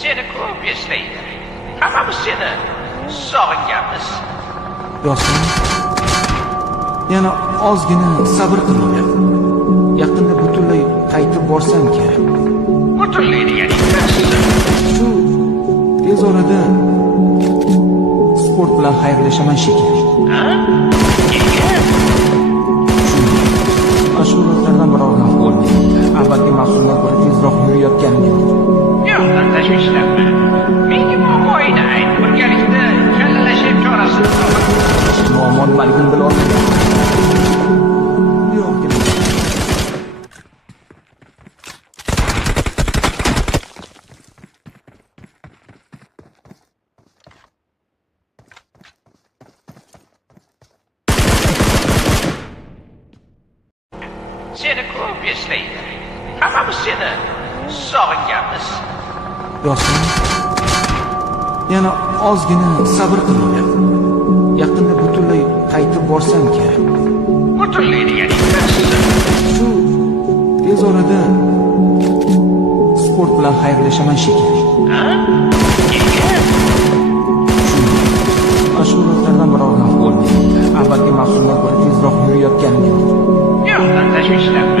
Seni ko'p eslaydi. Hammamiz seni sog'inganmiz. Yosin, yana ozgina sabr qilinglar. Yaqinda butunlay qaytib borsam kerak. Butunlay deganing Shu tez orada sport bilan xayrlashaman shekilli. ha? Nega? Mashg'ulotlardan biror ham bo'lmayapti. Avvalgi mavsumdan ko'ra tezroq yurayotganim yo'q. Yo'qdan tashvishlanma. Menga muammoyini ayt. Birgalikda kallalashib chorasini topamiz. Muammo nimaligini bilolmayman. Yo'q, Seni ko'p eslaydi. Hammamiz seni sog'inganmiz. Yosin, yana ozgina sabr qilinglar. Yaqinda butunlay qaytib borsam kerak. Butunlay deganing Shu tez orada sport bilan xayrlashaman shekilli. ha? Nega? Mashg'ulotlardan biror ham bo'lmayapti. Avvalgi mavsumdan ko'ra tezroq yurayotganim yo'q. Yo'qdan tashvishlanma.